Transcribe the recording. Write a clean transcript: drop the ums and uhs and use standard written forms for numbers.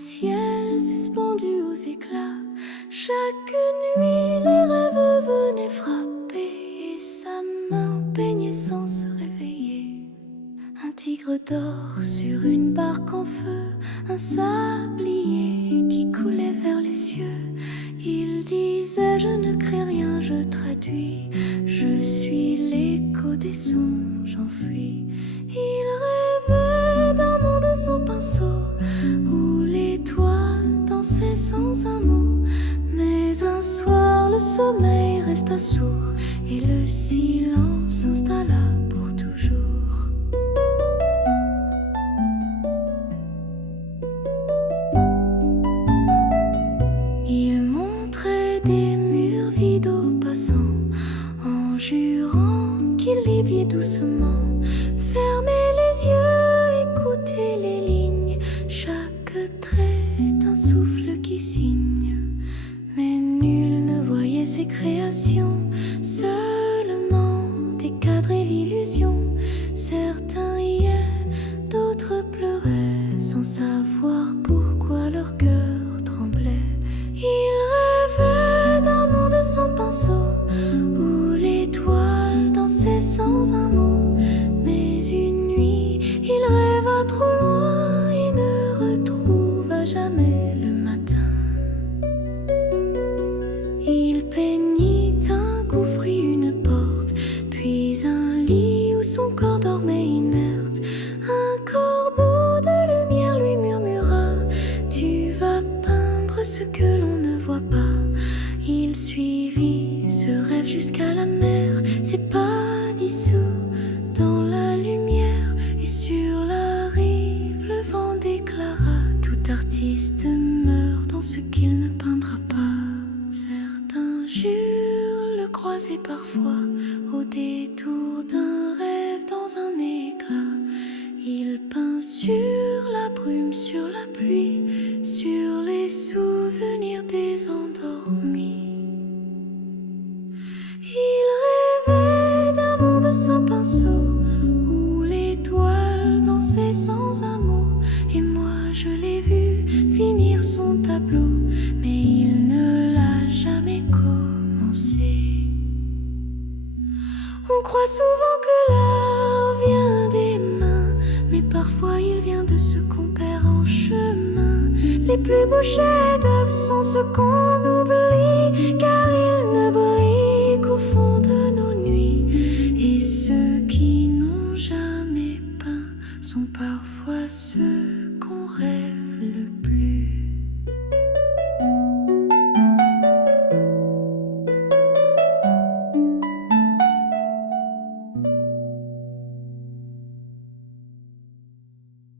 ciel suspendu aux éclats. Chaque nuit, les rêves venaient frapper et sa main peignait sans se réveiller. Un tigre dort sur une barque en feu, un sablier qui coulait vers les cieux. Il disait: je ne crée rien, je traduis, je suis l'écho des songes enfuis. Il rêvait d'un monde sans pinceau, où l'étoile dansait sans un mot. Mais un soir le sommeil resta sourd et le silence s'installa pour toujours. Il montrait des murs vides aux passants, en jurant qu'il les vit doucement. Fermez les yeux, écoutez les lignes, chaque trait est un souffle qui signe. Mais nul ne voyait ses créations, seulement des cadres et l'illusion. Certains riaient, d'autres pleuraient, sans savoir pourquoi leur cœur tremblait. Il rêvait d'un monde sans pinceau, où l'étoile dansait sans un mot. Mais une nuit, il rêva trop loin et ne retrouva jamais le matin. Il peignit un gouffre, une porte, puis un lit où son corps dormait inerte. Un corbeau de lumière lui murmura: tu vas peindre ce que l'on ne voit pas. Il suivit ce rêve jusqu'à la mer, ses pas dissous dans la lumière. Et sur la rive, le vent déclara: tout artiste meurt dans ce qu'il ne peindra pas. Certains jurent le croiser parfois, au détour d'un rêve dans un éclat. Il peint sur la brume, sur la pluie, sur les souvenirs des endormis. Il rêvait d'un monde sans pinceau, où l'étoile dansait sans un mot. Et moi je l'ai vu finir son tableau, mais il ne l'a jamais commencé. On croit souvent que l'art vient des mains, mais parfois il vient de ce qu'on perd en chemin. Les plus beaux chefs-d'œuvre sont ceux qu'on oublie, car ils ne brillent qu'au fond de nos nuits. Et ceux qui n'ont jamais peint sont parfois ceux qu'on rêve le plus.